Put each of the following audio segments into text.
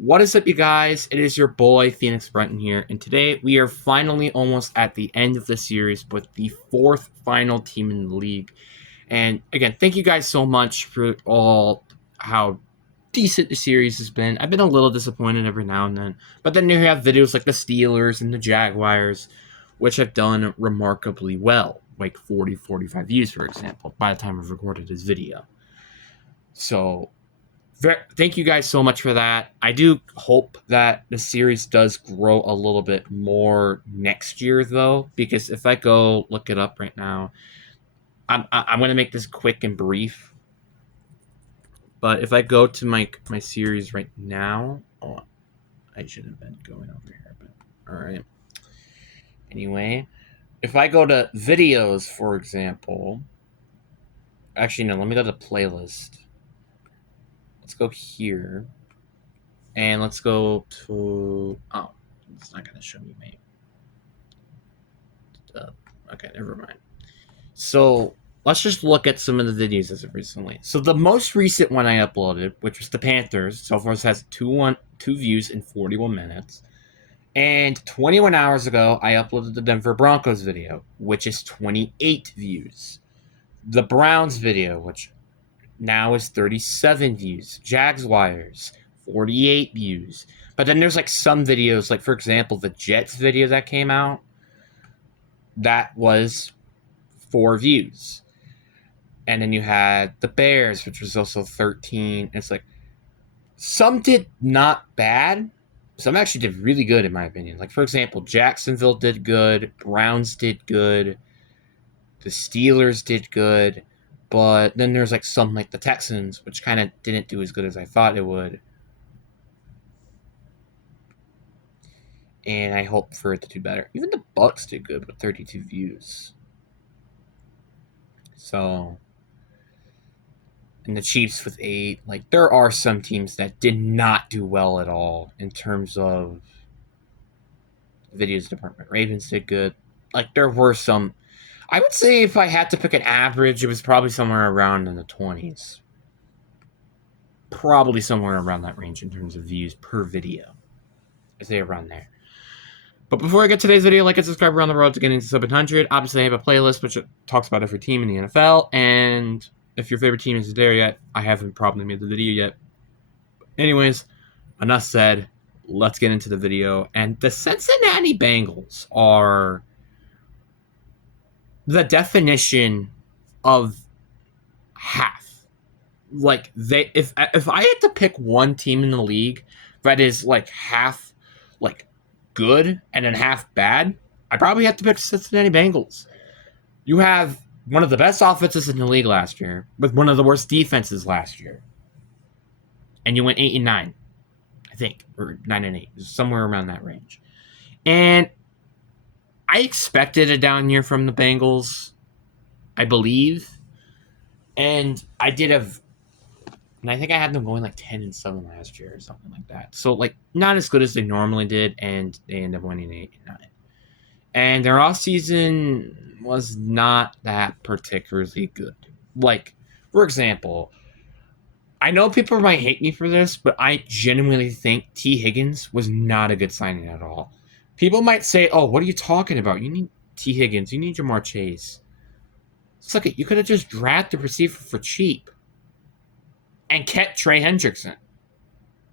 What is up, you guys? It is your boy, Phoenix Brenton here, and today we are finally almost at the end of the series with the fourth final team in the league. And again, thank you guys so much for all how decent the series has been. I've been a little disappointed every now and then, but then you have videos like the Steelers and the Jaguars, which have done remarkably well, like 40, 45 views, for example, by the time I've recorded this video. So thank you guys so much for that. I do hope that the series does grow a little bit more next year, though, because if I go look it up right now, I'm going to make this quick and brief. But if I go to my series right now, I should have been going over here, but all right. Anyway, if I go to videos, for example, actually no, let me go to playlist. Let's go here. And let's go to... Oh, it's not going to show me my... Okay, never mind. So, let's just look at some of the videos as of recently. So, the most recent one I uploaded, which was the Panthers, so far has two views in 41 minutes. And 21 hours ago, I uploaded the Denver Broncos video, which is 28 views. The Browns video, which now is 37 views. Jags Wires, 48 views. But then there's like some videos, like for example, the Jets video that came out, that was 4 views. And then you had the Bears, which was also 13. It's like some did not bad. Some actually did really good, in my opinion. Like, for example, Jacksonville did good. Browns did good. The Steelers did good. But then there's like some, like the Texans, which kind of didn't do as good as I thought it would. And I hope for it to do better. Even the Bucks did good with 32 views. So, and the Chiefs with 8. Like, there are some teams that did not do well at all in terms of videos department. Ravens did good. Like, there were some... I would say if I had to pick an average, it was probably somewhere around in the 20s. Probably somewhere around that range in terms of views per video. I'd say around there. But before I get to today's video, like and subscribe. We're on the road to getting to sub 100. Obviously, I have a playlist which talks about every team in the NFL. And if your favorite team isn't there yet, I haven't probably made the video yet. Anyways, enough said. Let's get into the video. And the Cincinnati Bengals are the definition of half. Like, if I had to pick one team in the league that is like half like good and then half bad, I probably have to pick Cincinnati Bengals. You have one of the best offenses in the league last year with one of the worst defenses last year, and you went 8-9, I think, or 9-8, somewhere around that range. And I expected a down year from the Bengals, I believe, and I did have. And I think I had them going like 10-7 last year or something like that. So, like, not as good as they normally did, and they ended up winning 8-9. And their offseason was not that particularly good. Like, for example, I know people might hate me for this, but I genuinely think T. Higgins was not a good signing at all. People might say, oh, what are you talking about? You need T. Higgins. You need Jamar Chase. It's like, you could have just drafted a receiver for cheap and kept Trey Hendrickson.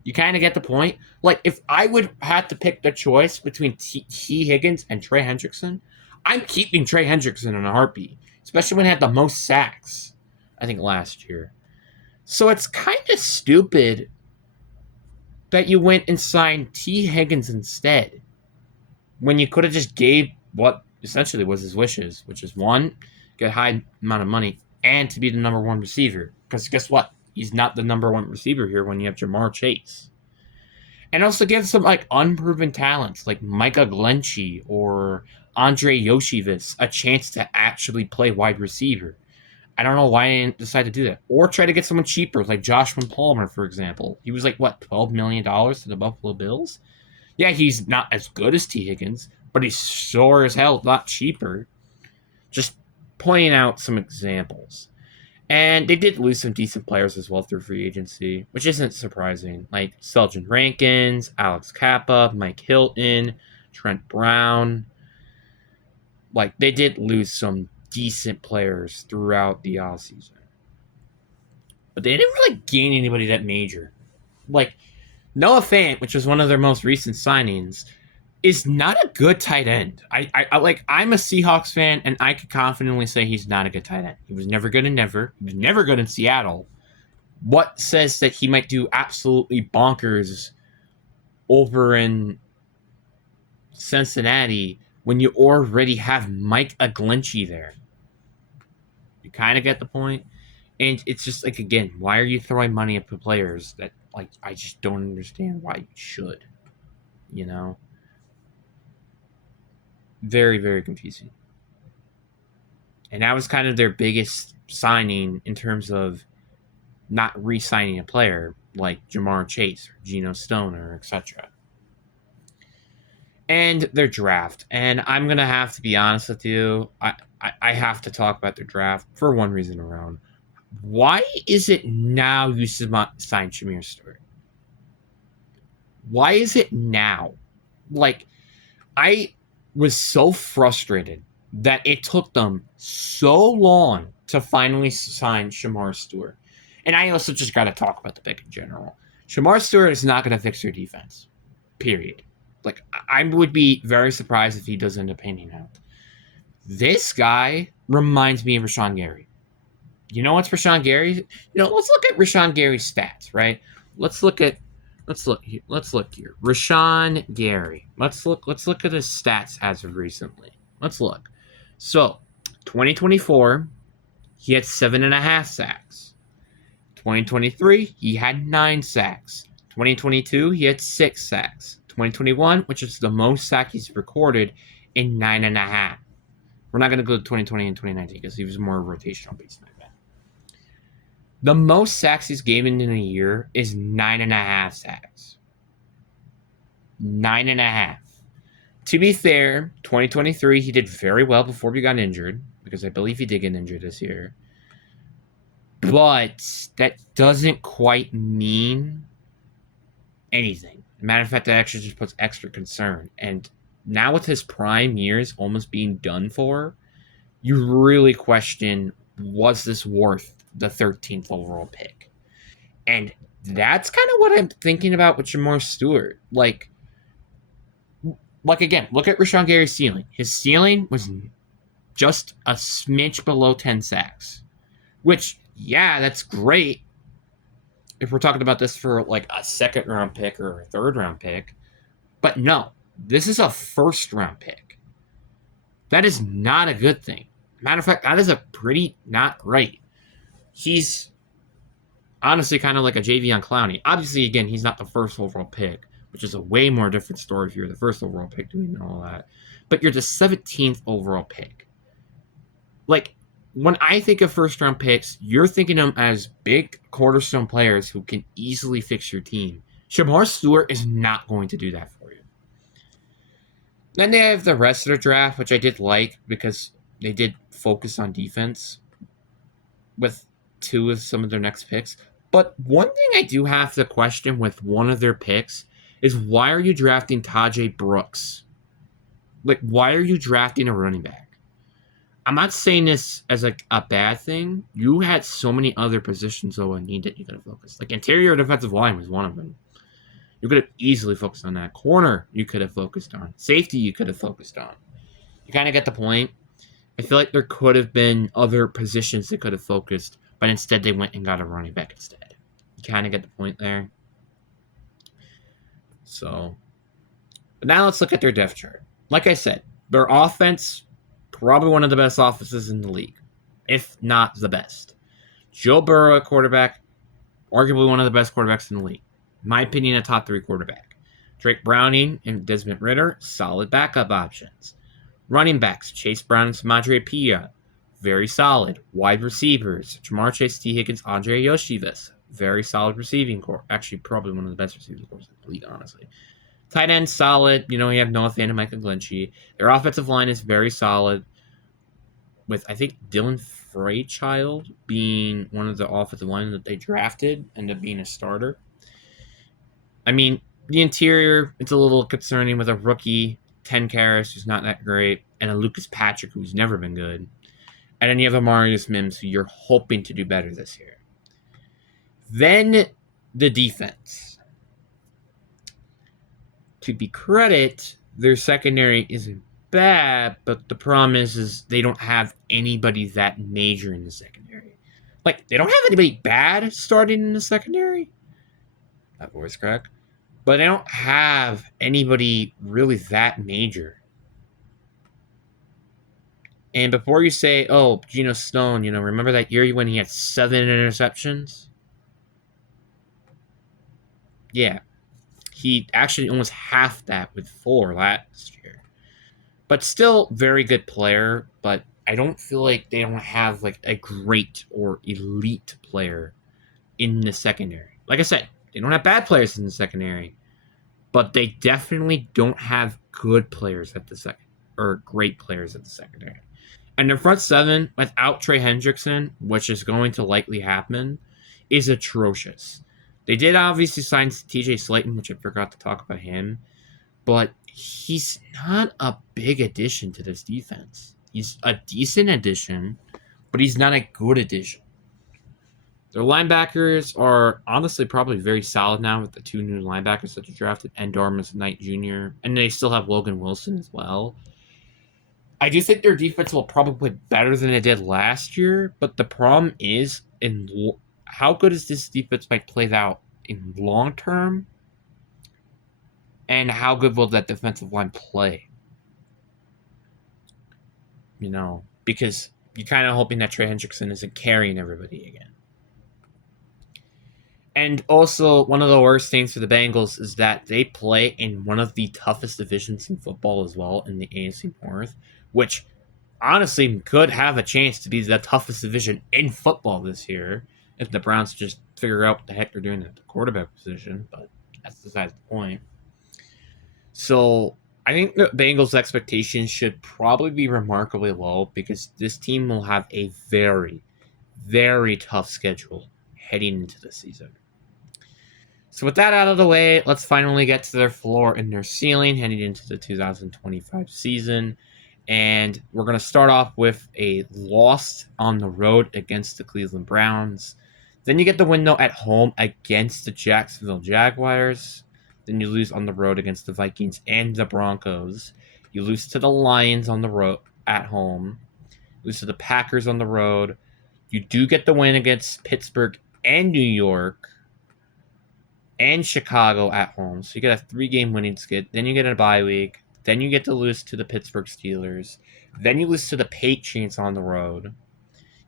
You kind of get the point? Like, if I would have to pick the choice between T. Higgins and Trey Hendrickson, I'm keeping Trey Hendrickson in a heartbeat, especially when he had the most sacks, I think, last year. So it's kind of stupid that you went and signed T. Higgins instead when you could have just gave what essentially was his wishes, which is, one, get a high amount of money, and to be the number one receiver. Because guess what? He's not the number one receiver here when you have Jamar Chase. And also give some like unproven talents like Micah Glenchie or Andre Yoshivis a chance to actually play wide receiver. I don't know why I didn't decide to do that. Or try to get someone cheaper like Joshua Palmer, for example. He was like, what, $12 million to the Buffalo Bills? Yeah, he's not as good as T. Higgins, but he's sure as hell a lot cheaper. Just pointing out some examples. And they did lose some decent players as well through free agency, which isn't surprising. Like Seljan Rankins, Alex Kappa, Mike Hilton, Trent Brown. Like they did lose some decent players throughout the offseason. But they didn't really gain anybody that major. Like Noah Fant, which was one of their most recent signings, is not a good tight end. I'm a Seahawks fan, and I could confidently say he's not a good tight end. He was never good in Denver. He was never good in Seattle. What says that he might do absolutely bonkers over in Cincinnati when you already have Mike Aglinci there? You kind of get the point. And it's just like, again, why are you throwing money at players that, like, I just don't understand why you should, you know? Very, very confusing. And that was kind of their biggest signing in terms of not re-signing a player like Jamar Chase or Geno Stoner, etc. And their draft. And I'm going to have to be honest with you. I have to talk about their draft for one reason alone. Why is it now you sign Shamir Stewart? Why is it now? Like, I was so frustrated that it took them so long to finally sign Shamar Stewart. And I also just got to talk about the pick in general. Shamar Stewart is not going to fix your defense. Period. Like, I would be very surprised if he does end up panning out. This guy reminds me of Rashawn Gary. You know what's Rashawn Gary? Let's look at Rashawn Gary's stats, right? Let's look here. Rashawn Gary. Let's look at his stats as of recently. Let's look. So, 2024, he had 7.5 sacks. 2023, he had 9 sacks. 2022, he had 6 sacks. 2021, which is the most sacks he's recorded, in 9.5. We're not going to go to 2020 and 2019 because he was more rotational based than that. The most sacks he's given in a year is 9.5 sacks. 9.5. To be fair, 2023, he did very well before he got injured, because I believe he did get injured this year. But that doesn't quite mean anything. Matter of fact, that actually just puts extra concern. And now with his prime years almost being done for, you really question, was this worth the 13th overall pick? And that's kind of what I'm thinking about with Shamar Stewart. Like again, look at Rashawn Gary's ceiling. His ceiling was just a smidge below 10 sacks. Which, yeah, that's great if we're talking about this for like a second round pick or a third round pick. But no, this is a first round pick. That is not a good thing. Matter of fact, that is a pretty not right. He's honestly kind of like a Javion Clowney. Obviously, again, he's not the first overall pick, which is a way more different story if you're the first overall pick doing all that. But you're the 17th overall pick. Like, when I think of first round picks, you're thinking of them as big cornerstone players who can easily fix your team. Shamar Stewart is not going to do that for you. Then they have the rest of the draft, which I did like because they did focus on defense with 2 of some of their next picks. But one thing I do have to question with one of their picks is, why are you drafting Tajay Brooks? Like, why are you drafting a running back? I'm not saying this as like a bad thing. You had so many other positions though in need that you could have focused. Like interior defensive line was one of them. You could have easily focused on that. Corner you could have focused on. Safety you could have focused on. You kind of get the point. I feel like there could have been other positions they could have focused, but instead they went and got a running back instead. You kind of get the point there. So, but now let's look at their depth chart. Like I said, their offense, probably one of the best offenses in the league, if not the best. Joe Burrow at quarterback, arguably one of the best quarterbacks in the league. In my opinion, a top 3 quarterback. Drake Browning and Desmond Ridder, solid backup options. Running backs, Chase Brown and Samadre Pia, very solid. Wide receivers, Jamar Chase, T. Higgins, Andre Yoshivas, very solid receiving core. Actually, probably one of the best receiving cores in the league, honestly. Tight end, solid. You have Noah Fant and Mike Aglinci. Their offensive line is very solid. with I think Dylan Freychild being one of the offensive linemen that they drafted, ended up being a starter. I mean, the interior, it's a little concerning with a rookie, 10 carries, who's not that great, and a Lucas Patrick, who's never been good. And then you have a Marius Mims, who you're hoping to do better this year. Then the defense. To be credit, their secondary isn't bad, but the problem is they don't have anybody that major in the secondary. Like, they don't have anybody bad starting in the secondary. That voice crack. But they don't have anybody really that major. And before you say, oh, Geno Stone, remember that year when he had 7 interceptions? Yeah. He actually almost halved that with 4 last year. But still, very good player. But I don't feel like they don't have like a great or elite player in the secondary. Like I said, they don't have bad players in the secondary, but they definitely don't have good players at the second or great players at the secondary. And their front seven, without Trey Hendrickson, which is going to likely happen, is atrocious. They did obviously sign TJ Slayton, which I forgot to talk about him, but he's not a big addition to this defense. He's a decent addition, but he's not a good addition. Their linebackers are honestly probably very solid now with the 2 new linebackers that they drafted, and Darmus Knight Jr., and they still have Logan Wilson as well. I do think their defense will probably play better than it did last year, but the problem is how good is this defense might play out in long term, and how good will that defensive line play? Because you're kind of hoping that Trey Hendrickson isn't carrying everybody again. And also, one of the worst things for the Bengals is that they play in one of the toughest divisions in football as well, in the AFC North, which honestly could have a chance to be the toughest division in football this year if the Browns just figure out what the heck they're doing at the quarterback position, but that's besides the point. So I think the Bengals' expectations should probably be remarkably low because this team will have a very, very tough schedule heading into the season. So with that out of the way, let's finally get to their floor and their ceiling heading into the 2025 season. And we're going to start off with a loss on the road against the Cleveland Browns. Then you get the win, though, at home against the Jacksonville Jaguars. Then you lose on the road against the Vikings and the Broncos. You lose to the Lions on the road at home. You lose to the Packers on the road. You do get the win against Pittsburgh and New York and Chicago at home. So you get a 3-game winning skid. Then you get a bye week. Then you get to lose to the Pittsburgh Steelers. Then you lose to the Patriots on the road.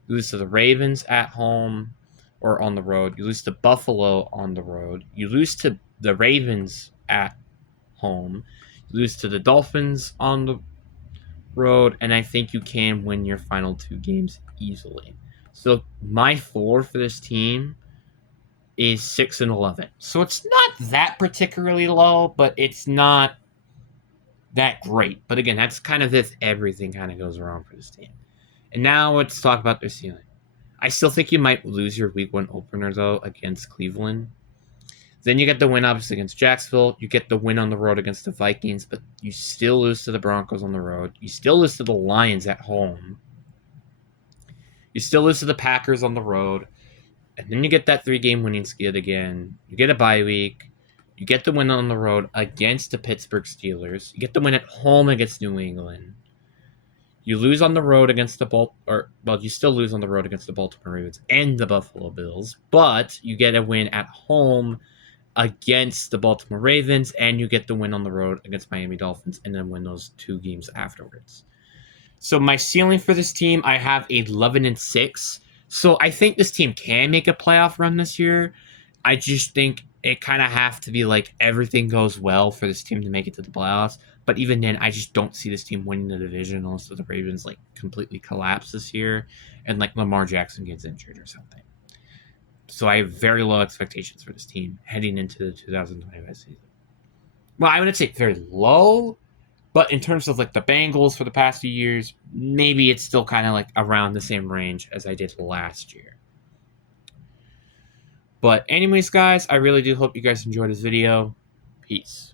You lose to the Ravens at home or on the road. You lose to Buffalo on the road. You lose to the Ravens at home. You lose to the Dolphins on the road. And I think you can win your final 2 games easily. So my floor for this team is 6-11. So it's not that particularly low, but it's not that great. But again, that's kind of if everything kind of goes wrong for this team. And now let's talk about their ceiling. I still think you might lose your week 1 opener, though, against Cleveland. Then you get the win, obviously, against Jacksonville. You get the win on the road against the Vikings, but you still lose to the Broncos on the road. You still lose to the Lions at home. You still lose to the Packers on the road. And then you get that 3-game winning skid again. You get a bye week. You get the win on the road against the Pittsburgh Steelers. You get the win at home against New England. You lose on the road against you still lose on the road against the Baltimore Ravens and the Buffalo Bills, but you get a win at home against the Baltimore Ravens, and you get the win on the road against Miami Dolphins, and then win those 2 games afterwards. So my ceiling for this team, I have 11-6. So I think this team can make a playoff run this year. I just think it kind of have to be like everything goes well for this team to make it to the playoffs. But even then, I just don't see this team winning the division unless the Ravens like completely collapse this year and like Lamar Jackson gets injured or something. So I have very low expectations for this team heading into the 2025 season. Well, I wouldn't say very low, But in terms of like the Bengals for the past few years, maybe it's still kind of like around the same range as I did last year. But anyways, guys, I really do hope you guys enjoyed this video. Peace.